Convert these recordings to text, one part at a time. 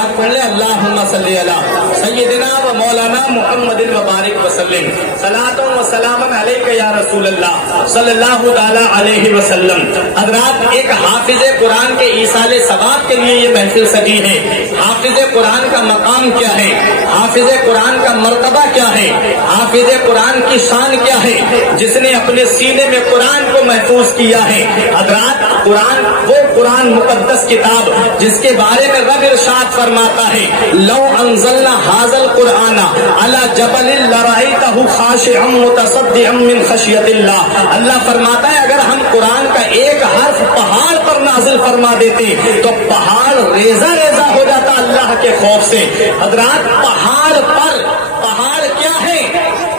साथ पढ़ ले, अल्लाहुम्मा सल्ली अला सय्यिदिना व मौलाना मुहम्मदिन व बारिक वसल्लिम सलातुन व सलामन अलैका या रसूल अल्लाह सल्लल्लाहु ताला अलैहि वसल्लम। हज़रात, एक हाफिज कुरान के ईसाले सवाब के लिए ये महफिल सजी है। हाफिज कुरान का मकाम क्या है, हाफिज कुरान का मर्तबा क्या है, हाफिज कुरान की शान क्या है, जिसने अपने सीने में कुरान को महफूज किया है। हज़रात, कुरान वो कुरान मुकद्दस किताब जिसके बारे में रब इरशाद फरमाता है, लौ अंज़लना हाज़ल कुराना अला जबलिन लरअयतहु खाशिअम मुतसद्दिअम मिन खशियतिल्लाह। अल्लाह फरमाता है, अगर हम कुरान का एक हर्फ पहाड़ पर नाजिल फरमा देते तो पहाड़ रेजा रेजा हो जाता अल्लाह के खौफ से। हज़रात, पहाड़ क्या है?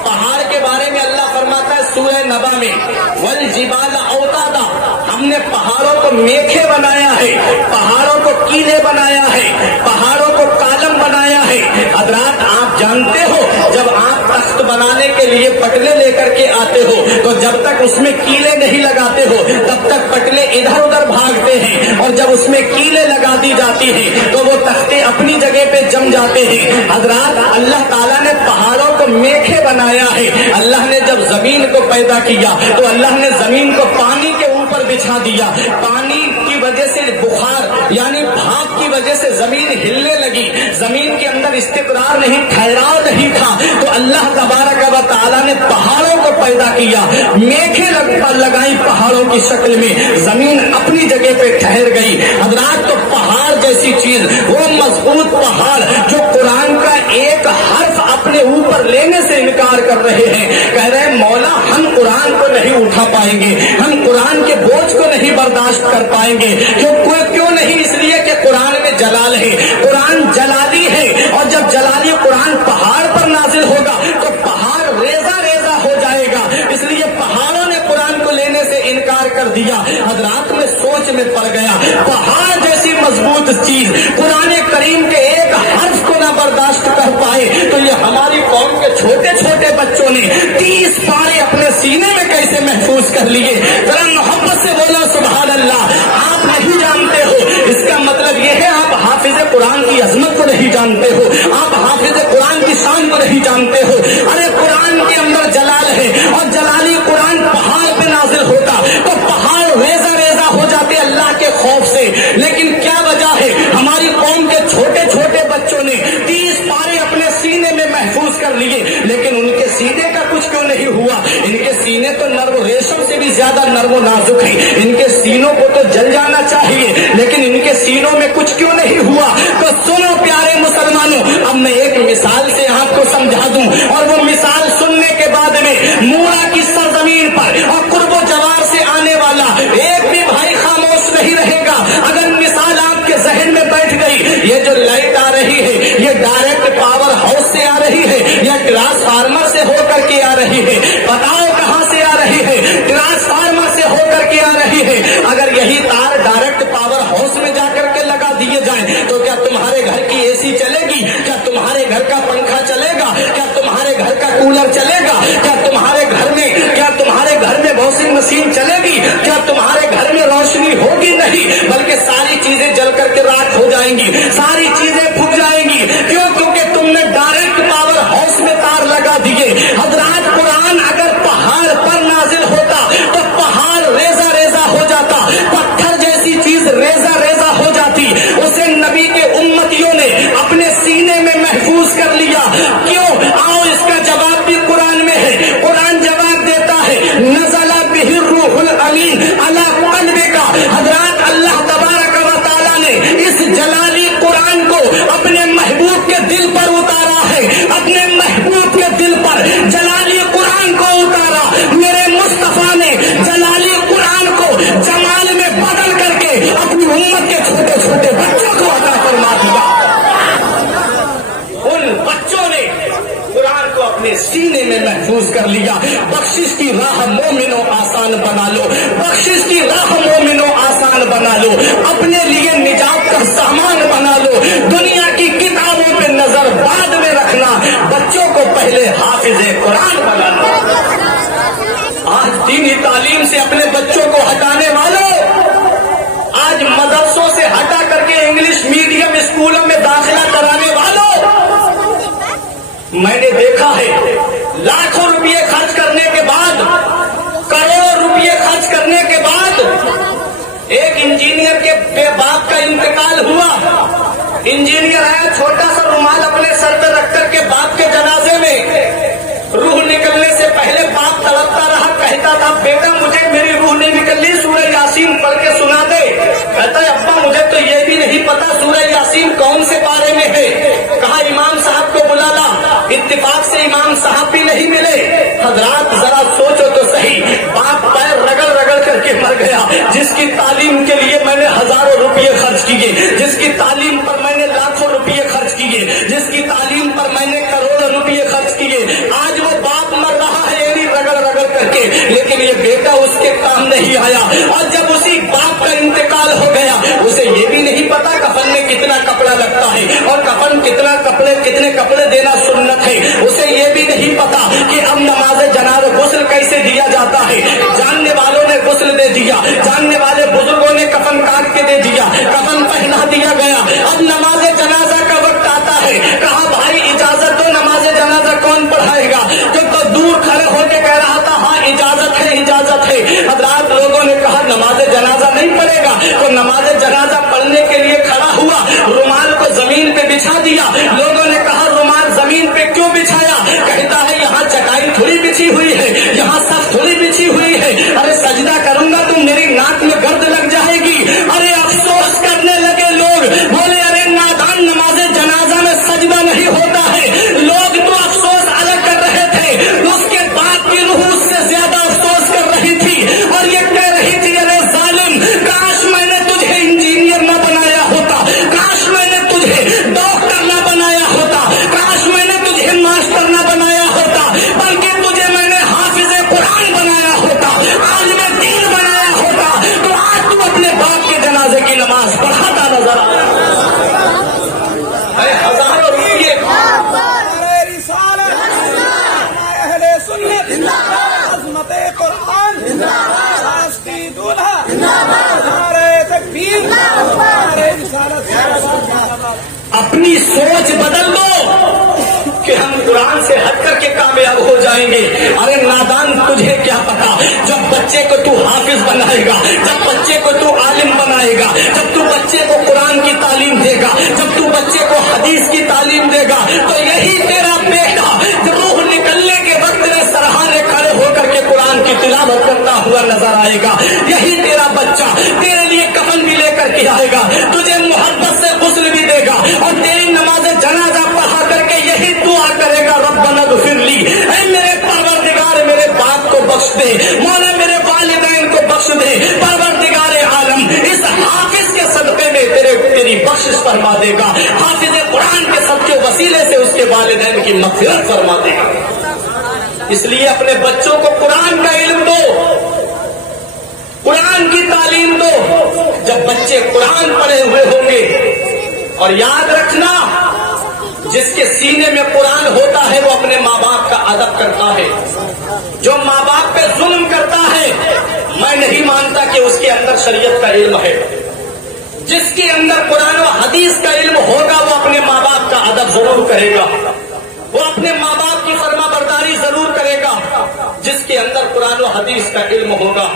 पहाड़ के बारे में अल्लाह फरमाता है सूरह नबा में, वल जिबाल औतादा, हमने पहाड़ों को मेखे बनाया है, पहाड़ों को कीले बनाया है, पहाड़ों को कालम बनाया है। हज़रात, आप जानते हो, जब आप तख्त बनाने के लिए पटले लेकर के आते हो तो जब तक उसमें कीले नहीं लगाते हो तब तक पटले इधर उधर भागते हैं, और जब उसमें कीले लगा दी जाती हैं तो वो तख्ते अपनी जगह पे जम जाते हैं। हज़रात, अल्लाह ताला ने पहाड़ों को मेखे बनाया है। अल्लाह ने जब जमीन को पैदा किया तो अल्लाह ने जमीन को पानी के ऊपर बिछा दिया। पानी की वजह से बुखार यानी भाप की वजह से जमीन हिलने लगी, जमीन के अंदर इस्तिक़रार नहीं, ठहराव नहीं था, तो अल्लाह तबारक व तआला ने पहाड़ों को पैदा किया, मेखे लगाई पहाड़ों की शक्ल में, जमीन अपनी जगह पे ठहर गई। हज़रात, तो पहाड़ जैसी चीज, वो मजबूत पहाड़ जो कुरान का एक हर्फ अपने ऊपर लेने से इनकार कर रहे हैं, कह रहे हैं मौला हम कुरान को नहीं उठा पाएंगे, हम कुरान के बोझ को नहीं बर्दाश्त कर पाएंगे। क्यों नहीं? इसलिए कि कुरान में जलाल है, कुरान जलाली है, और जब जलाली कुरान पहाड़ पर नाजिल होगा तो पहाड़ रेजा रेजा हो जाएगा, इसलिए पहाड़ों ने कुरान को लेने से इनकार कर दिया। हज़रात, में सोच में पड़ गया, पहाड़ जैसी मजबूत चीज कुरान करीम के एक हर्फ को ना बर्दाश्त कर पाए तो ये हमारी कौम के छोटे छोटे बच्चों ने 30 पारे अपने सीने में कैसे महफूज कर लिए। जरा मोहब्बत से बोलो सुभान अल्लाह। आप नहीं जानते हो, इसका मतलब ये है आप हाफिज कुरान की अजमत को नहीं जानते हो, आप हाफिज कुरान की शान को नहीं जानते हो। अरे कुरान के अंदर जलाल है, और जलाली कुरान पहाड़ पे नाजिल होता तो पहाड़ रेजा रेजा हो जाते अल्लाह के खौफ से। लेकिन क्या वजह है? हमारी कौम के छोटे छोटे बच्चों ने 30 पारे अपने सीने में महफूज कर लिए, लेकिन उनके सीने का कुछ क्यों नहीं हुआ? इनके सीने तो नर्म रेशम से भी ज्यादा नर्म नाजुक है, इनके सीनों को तो जल जाना चाहिए, लेकिन इनके सीनों में कुछ क्यों नहीं हुआ? तो सुनो प्यारे मुसलमानों, अब मैं एक मिसाल से आपको समझा दूं, और वो मिसाल सुनने के बाद में मूरा की सरजमीन पर और कुर्बो जवार से आने वाला एक भी भाई खामोश नहीं रहेगा अगर मिसाल आपके जहन में बैठ गई। ये जो लाइट आ रही है ये डायरेक्ट पावर हाउस से आ रही है या ट्रांसफार्मर से होकर के आ रही है? बताओ कहां से आ रही है? ट्रांसफार्मर से होकर के आ रही है। अगर यही तार डायरेक्ट पावर हाउस में जाकर के लगा दिए जाएं तो क्या तुम्हारे घर की एसी चलेगी? क्या तुम्हारे घर का पंखा चलेगा? क्या तुम्हारे घर का कूलर चलेगा? क्या तुम्हारे घर में वॉशिंग मशीन चलेगी? क्या तुम्हारे घर में रोशनी होगी? नहीं, बल्कि सारी चीजें जल करके राख हो जाएंगी, सारी चीजें फूक जाएंगी। क्यों? क्योंकि तुमने डायरेक्ट पावर हाउस में तार लगा दिए। हज़रात, कुरान अगर पहाड़ पर नाजिल होता तो पहाड़ रेजा रेजा हो जाता, पत्थर जैसी चीज रेजा रेजा हो जाती। उसे नबी के उम्मतियों ने अपने सीने में महफूज कर लिया। क्यों? आओ इसका जवाब भी कुरान में है। कुरान जवाब देता है, नज़ला बिही रूहुल अमीन अला क़ल्बिका। हज़रात, अल्लाह तबारक व तआला ने इस जलाली कुरान को अपने महबूब के दिल पर उतारा है, अपने महबूब के दिल पर जलाली कुरान को उतारा। मेरे मुस्तफा ने जलाली कुरान को जमाल में बदल करके अपनी उम्मत के छोटे छोटे बच्चों को अता फरमा दिया। उन बच्चों ने कुरान को अपने सीने में महफूज कर लिया। बख्शिश की राह मोमिनो आसान बना लो, बख्शिश की राह मोमिनो आसान बना लो, अपने लिए निजात का सामान बना लो। दुनिया की किताबों पे नजर बाद में रखना, बच्चों को पहले हाफिज कुरान बना लो। आज दीनी तालीम से अपने बच्चों को हटाने वालों, आज मदरसों से हटा करके इंग्लिश मीडियम स्कूलों में दाखिला میں نے دیکھا ہے لاکھوں روپئے خرچ کرنے کے بعد، کروڑوں روپئے خرچ کرنے کے بعد ایک انجینئر کے باپ کا انتقال ہوا. انجینئر آیا، چھوٹا سا رومال اپنے سر پہ رکھ کر کے باپ کے جنازے میں، روح نکلنے سے پہلے باپ تڑپتا رہا، کہتا تھا بیٹا مجھے میری روح نہیں نکلنی، سورہ یاسین پڑھ کے سنا دے. کہتا ہے ابا مجھے تو یہ بھی نہیں پتا سورہ یاسین کون سے پارے میں ہے. کہا امام صاحب کو بلا لا. اتفاق سے امام صاحب بھی نہیں ملے. حضرات ذرا سوچو تو صحیح، باپ پیر رگڑ رگڑ کر کے مر گیا، جس کی تعلیم کے لیے میں نے ہزاروں روپئے خرچ کیے، جس کی تعلیم پر میں نے لاکھوں روپئے خرچ کیے، جس کی تعلیم پر میں نے کروڑوں روپئے خرچ کیے. آج وہ باپ مر رہا ہے یعنی رگڑ رگڑ کر کے، لیکن یہ بیٹا اس کے کام نہیں آیا. اور جب اسی باپ کا انتقال ہو گیا، اسے یہ بھی نہیں پتا کفن میں کتنا کپڑا لگتا ہے اور کفن کتنے کپڑے دینا سنت ہے. اسے یہ بھی نہیں پتا کہ اب نماز جنازہ غسل کیسے دیا جاتا ہے. جاننے والوں نے غسل دے دیا، جاننے والے بزرگوں نے کفن کاٹ کے دے دیا، کفن پہنا دیا گیا. اب نماز جنازہ کا وقت آتا ہے، کہا بھائی اجازت دو، نماز جنازہ کون پڑھائے گا؟ جو تو دور کھڑے ہو کے کہہ رہا تھا ہاں اجازت ہے اجازت ہے. حضرات لوگوں نے کہا نماز جنازہ نہیں پڑھے گا. تو نماز جنازہ پڑھنے کے لیے کھڑا ہوا، رومال کو زمین پہ بچھا دیا. لوگوں نے کہا رومال زمین پہ کیوں بچھایا؟ کہتا ہے یہاں چٹائی تھوڑی بچھی ہوئی ہے، یہاں صف تھوڑی بچھی ہوئی ہے. ارے سجدہ کروں گا تو میری ناک میں گرد لگ جائے گی. ارے افسوس کرنے لگے لوگ، بولے ارے نادان نماز جنازہ میں سجدہ نہیں ہوتا ہے. لوگ تو افسوس الگ کر رہے تھے، اس کے باپ کی روح اس سے زیادہ افسوس کر رہی تھی اور یہ کہہ رہی تھی ارے ظالم، کاش میں نے تجھے انجینئر نہ بنایا ہوتا، کاش میں نے تجھے ڈاکٹر نہ بنایا ہوتا، کاش میں نے تجھے ماسٹر نہ بنایا ہوتا، بلکہ تجھے میں نے حافظ قرآن بنایا ہوتا، عالم دین بنایا ہوتا، تو آج تم اپنے باپ کے جنازے کی نماز پڑھاتا نظر آ رہا. ہزاروں روپئے عظمت قرآن شاستی دولہا تکبیر اپنی سوچ بدل دو کہ ہم قرآن سے ہٹ کر کے کامیاب ہو جائیں گے. ارے نادان تجھے کیا پتا، جب بچے کو تو حافظ بنائے گا، جب بچے کو تو عالم بنائے گا، جب تو بچے کو قرآن کی تعلیم دے گا، جب تو بچے کو حدیث کی تعلیم دے گا، تو یہی تیرا بیٹا روح نکلنے کے وقت میں سرہانے کھڑے ہو کر کے قرآن کی تلاوت کرتا ہوا نظر آئے گا. یہی تیرا بچہ تیرے لیے کفن بھی لے کر کے آئے گا، تجھے محبت سے غسل بھی دے گا اور تیری نماز جنازہ پڑھا کر کے یہی دعا کرے گا ربنا اغفر لی، اے میرے پروردگار میرے باپ کو بخش دے، مولا میرے والدین کو بخش دے، پروردگار عالم اس حافظ کے صدقے میں تیری بخشش فرما دے گا، حافظ قرآن کے صدقے وسیلے سے اس کے والدین کی مغفرت فرما دے گا. اس لیے اپنے بچوں کو قرآن کا علم دو، قرآن کی تعلیم دو. جب بچے قرآن پڑھے ہوئے ہوں گے، اور یاد رکھنا جس کے سینے میں قرآن ہوتا ہے وہ اپنے ماں باپ کا ادب کرتا ہے. جو ماں باپ پہ ظلم کرتا ہے میں نہیں مانتا کہ اس کے اندر شریعت کا علم ہے. جس کے اندر قرآن و حدیث کا علم ہوگا وہ اپنے ماں باپ کا ادب ضرور کرے گا، وہ اپنے ماں باپ کی فرما برداری ضرور کرے گا. جس کے اندر قرآن و حدیث کا علم ہوگا.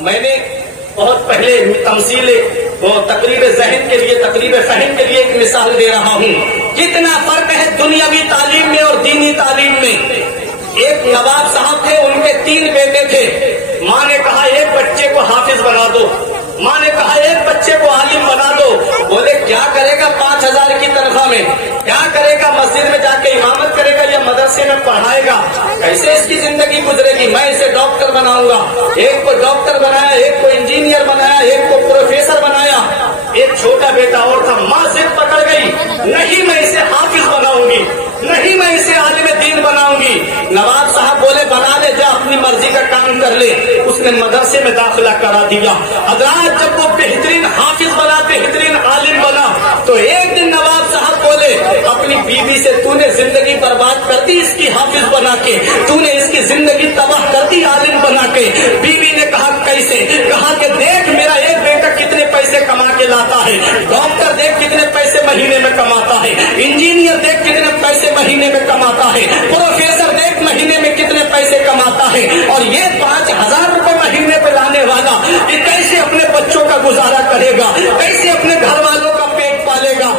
میں نے بہت پہلے تمثیل وہ تقریب ذہن کے لیے، تقریب فہم کے لیے ایک مثال دے رہا ہوں. کتنا فرق ہے دنیاوی تعلیم میں اور دینی تعلیم میں. ایک نواب صاحب تھے، ان کے 3 بیٹے تھے. ماں نے کہا ایک بچے کو حافظ بنا دو، ماں نے کہا ایک بچے کو عالم بنا دو. بولے کیا کرے گا 5000 کی تنخواہ میں، کیا کرے گا مسجد میں جا کے امامت کرے گا یا مدرسے میں پڑھائے گا، کیسے اس کی زندگی گزرے گی؟ میں اسے ڈاکٹر بناؤں گا. ایک کو ڈاکٹر بنایا، ایک کو انجینئر بنایا، ایک کو پروفیسر بنایا. ایک چھوٹا بیٹا اور تھا، ماں ضد پکڑ گئی، نہیں میں اسے حافظ بناؤں گی، نہیں میں اسے عالم دین بناؤں گی. نواب صاحب بولے بنا لے، جا اپنی مرضی کا کام کر لے. اس نے مدرسے میں داخلہ کرا دیا. حضرات جب وہ بہترین حافظ بنا، بہترین عالم بنا، تو ایک دن نواب صاحب بولے اپنی بیوی سے تو نے زندگی برباد کر دی اس کی حافظ بنا کے، تو نے اس کی زندگی تباہ کر دی عالم بنا کے. بیوی نے کہا کیسے؟ کہا کہ دیکھ میرا ایک بیٹا کتنے پیسے کما کے لاتا ہے، ڈاکٹر دیکھ کتنے پیسے مہینے میں کماتا ہے، انجینئر دیکھ کتنے पैसे महीने में कमाता है, प्रोफेसर देख महीने में कितने पैसे कमाता है, और ये 5,000 रुपए महीने पे लाने वाला ये कैसे अपने बच्चों का गुजारा करेगा, कैसे अपने घर वालों का पेट पालेगा,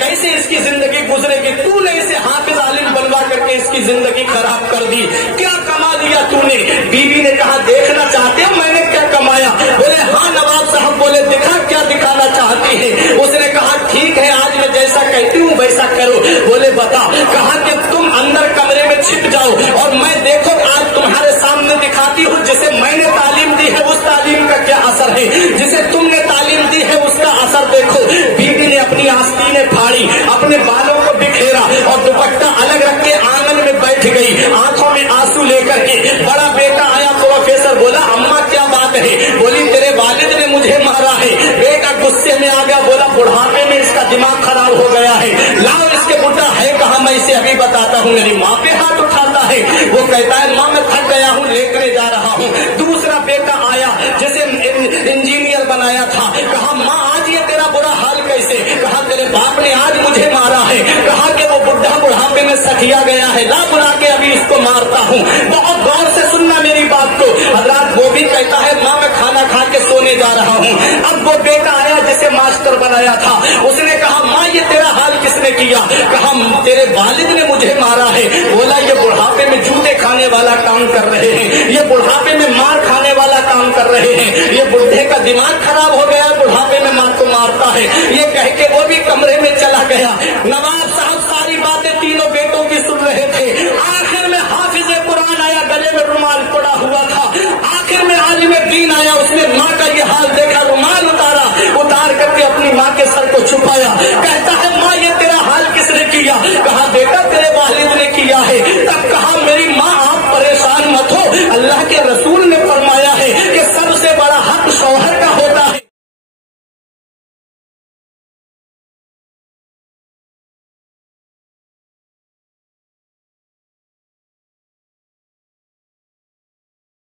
कैसे इसकी जिंदगी गुजरेगी। तूने इसे हाफिज आलिम बनवा करके इसकी जिंदगी खराब कर दी, क्या कमा लिया तूने? बीवी ने कहा देखना चाहते हो मैंने क्या कमाया? बोले हाँ नवाब साहब। बोले दिखा, क्या दिखाना चाहती है? उसने कहा ठीक है आज मैं जैसा कहती हूँ वैसा करो। बोले बता। कहा कि तुम अंदर कमरे में छिप जाओ और मैं देखो आज तुम्हारे सामने दिखाती हूँ जिसे मैंने तालीम दी है उस तालीम का क्या असर है, जिसे तुमने तालीम दी है उसका असर देखो। बीवी ने अपनी आस्तीनें फाड़ी, अपने बालों को बिखेरा और दुपट्टा अलग रख के आंगन में बैठ गई, आंखों में आंसू लेकर के। बड़ा बेटा आया, प्रोफेसर बोला अम्मा क्या बात है? बोली तेरे वालिद ने मुझे मारा है। बेटा गुस्से में आ गया, बोला बुढ़ापे में इसका दिमाग खराब हो गया है, लाओ इसके बुढ़ा है कहा, मैं इसे अभी बताता हूँ। मेरी माँ पे हाथ उठाता है, वो कहता है माँ मैं थक गया हूँ लेकर जा रहा हूँ। दूसरा बेटा आया जैसे इंजीनियर बनाया था, कहा माँ आज ये तेरा बुरा हाल कैसे? कहा तेरे बाप ने आज मुझे मारा है। कहा कि वो बुढ़ा बुढ़ापे में सखिया गया है, ला बुला के अभी इसको मारता हूँ। बहुत गौर से सुनना मेरी बात को। हजरात वो भी कहता है माँ मैं खाना खा के सोने जा रहा हूँ। अब वो बेटा आया जिसे मास्टर बनाया था, उसने कहा माँ ये तेरा हाल किसने किया? कहा तेरे वालिद ने मुझे मारा है। बोला ये बुढ़ापे में जूते खाने वाला काम कर रहे हैं, ये बुढ़ापे में मार खाने वाला काम कर रहे हैं, ये बुढ़े का दिमाग खराब हो गया, बुढ़ापे में माँ को मारता है। ये कह के वो भी कमरे